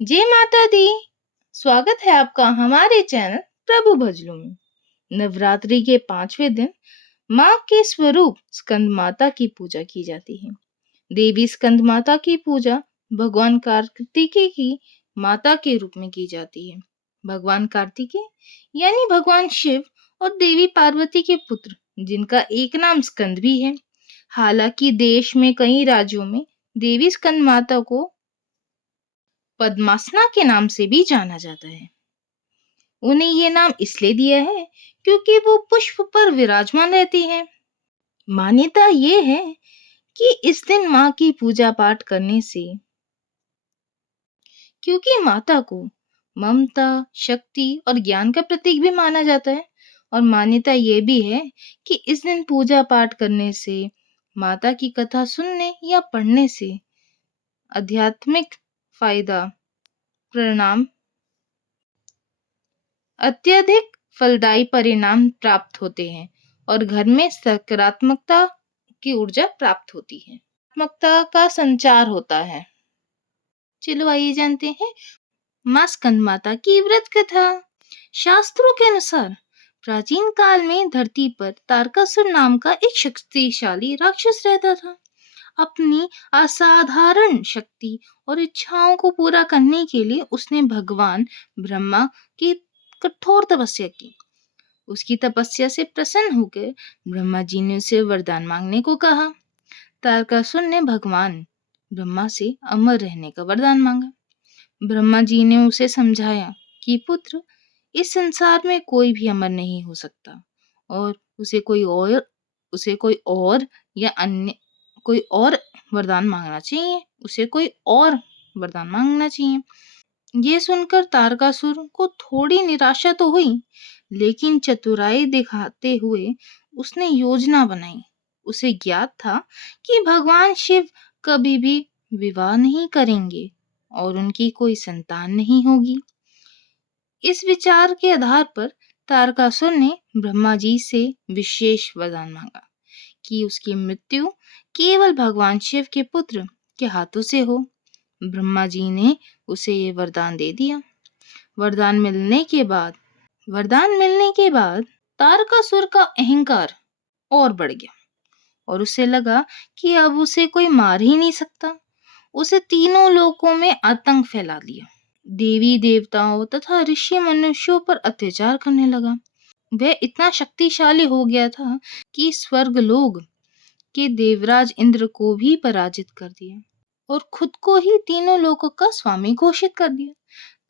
जय माता दी। स्वागत है आपका हमारे चैनल प्रभु भजलू में। नवरात्रि के 5वें दिन माँ के स्वरूप स्कंद माता की पूजा की जाती है। देवी स्कंद माता की पूजा भगवान कार्तिकेय की माता के रूप में की जाती है। भगवान कार्तिकेय यानी भगवान शिव और देवी पार्वती के पुत्र, जिनका एक नाम स्कंद भी है। हालांकि देश में कई राज्यों में देवी स्कंद माता को पद्मासना के नाम से भी जाना जाता है। उन्हें ये नाम इसलिए दिया है क्योंकि वो पुष्प पर विराजमान रहती हैं। मान्यता ये है कि इस दिन माँ की पूजा पाठ करने से, क्योंकि माता को ममता, शक्ति और ज्ञान का प्रतीक भी माना जाता है, और मान्यता ये भी है कि इस दिन पूजा पाठ करने से, माता की कथा सुनने या पढ़ने से आध्यात्मिक फायदा, परिणाम, अत्यधिक फलदायी परिणाम प्राप्त होते हैं और घर में सकारात्मकता की ऊर्जा प्राप्त होती है। सकारात्मकता का संचार होता है। चलो आइए जानते हैं माँ स्कंद माता की व्रत कथा। शास्त्रों के अनुसार प्राचीन काल में धरती पर तारकासुर नाम का एक शक्तिशाली राक्षस रहता था। अपनी असाधारण शक्ति और इच्छाओं को पूरा करने के लिए उसने भगवान ब्रह्मा की कठोर तपस्या की। उसकी तपस्या से प्रसन्न होकर ब्रह्मा जी ने उसे वरदान मांगने को कहा। तारकासुर ने भगवान ब्रह्मा से अमर रहने का वरदान मांगा। ब्रह्मा जी ने उसे समझाया कि पुत्र, इस संसार में कोई भी अमर नहीं हो सकता और उसे कोई और या अन्य कोई और वरदान मांगना चाहिए। उसे कोई और वरदान मांगना चाहिए। ये सुनकर तारकासुर को थोड़ी निराशा तो हुई, लेकिन चतुराई दिखाते हुए उसने योजना बनाई। उसे ज्ञात था कि भगवान शिव कभी भी विवाह नहीं करेंगे और उनकी कोई संतान नहीं होगी। इस विचार के आधार पर तारकासुर ने ब्रह्मा जी से विशेष वरदान मांगा कि उसकी मृत्यु केवल भगवान शिव के पुत्र के हाथों से हो। ब्रह्मा जी ने उसे ये वरदान दे दिया। वरदान मिलने के बाद तारकासुर का अहंकार और बढ़ गया और उसे लगा कि अब उसे कोई मार ही नहीं सकता। उसे तीनों लोकों में आतंक फैला दिया। देवी देवताओं तथा ऋषि मनुष्यों पर अत्याचार करने लगा। वह इतना शक्तिशाली हो गया था कि स्वर्गलोक के देवराज इंद्र को भी पराजित कर दिया और खुद को ही तीनों लोकों का स्वामी घोषित कर दिया।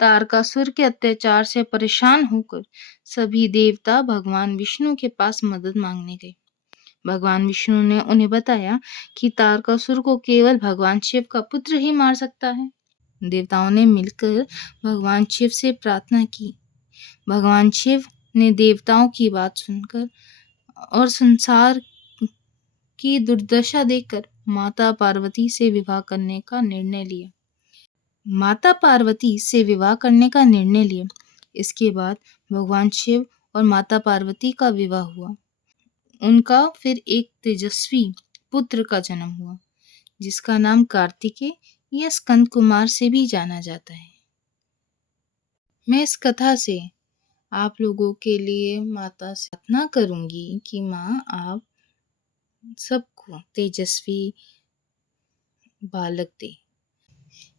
तारकासुर के अत्याचार से परेशान होकर सभी देवता भगवान विष्णु के पास मदद मांगने गए। भगवान विष्णु ने उन्हें बताया कि तारकासुर को केवल भगवान शिव का पुत्र ही मार सकता है। देवताओं ने मिलकर भगवान शिव से प्रार्थना की। भगवान शिव ने देवताओं की बात सुनकर और संसार की दुर्दशा देखकर माता पार्वती से विवाह करने का निर्णय लिया। इसके बाद भगवान शिव और माता पार्वती का विवाह हुआ। उनका फिर एक तेजस्वी पुत्र का जन्म हुआ, जिसका नाम कार्तिकेय या स्कंद कुमार से भी जाना जाता है। मैं इस कथा से आप लोगों के लिए माता से प्रार्थना करूंगी कि माँ आप सबको तेजस्वी बालक दे।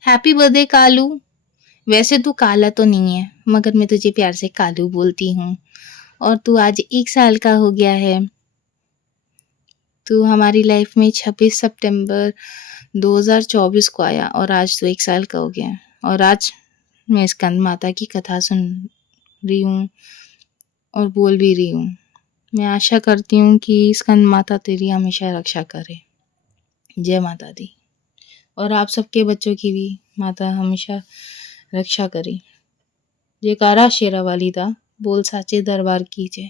Happy birthday Kalu. वैसे तू काला तो नहीं है, मगर मैं तुझे प्यार से कालू बोलती हूँ। और तू आज 1 साल का हो गया है। तू हमारी लाइफ में 26 सितंबर 2024 को आया और आज तो 1 साल का हो गया। और आज मैं स्कंद माता की कथा सुन रही हूँ और बोल भी रही हूँ। मैं आशा करती हूँ कि स्कंद माता तेरी हमेशा रक्षा करे। जय माता दी। और आप सबके बच्चों की भी माता हमेशा रक्षा करे। जयकारा शेरा वाली दा, बोल साचे दरबार की जय।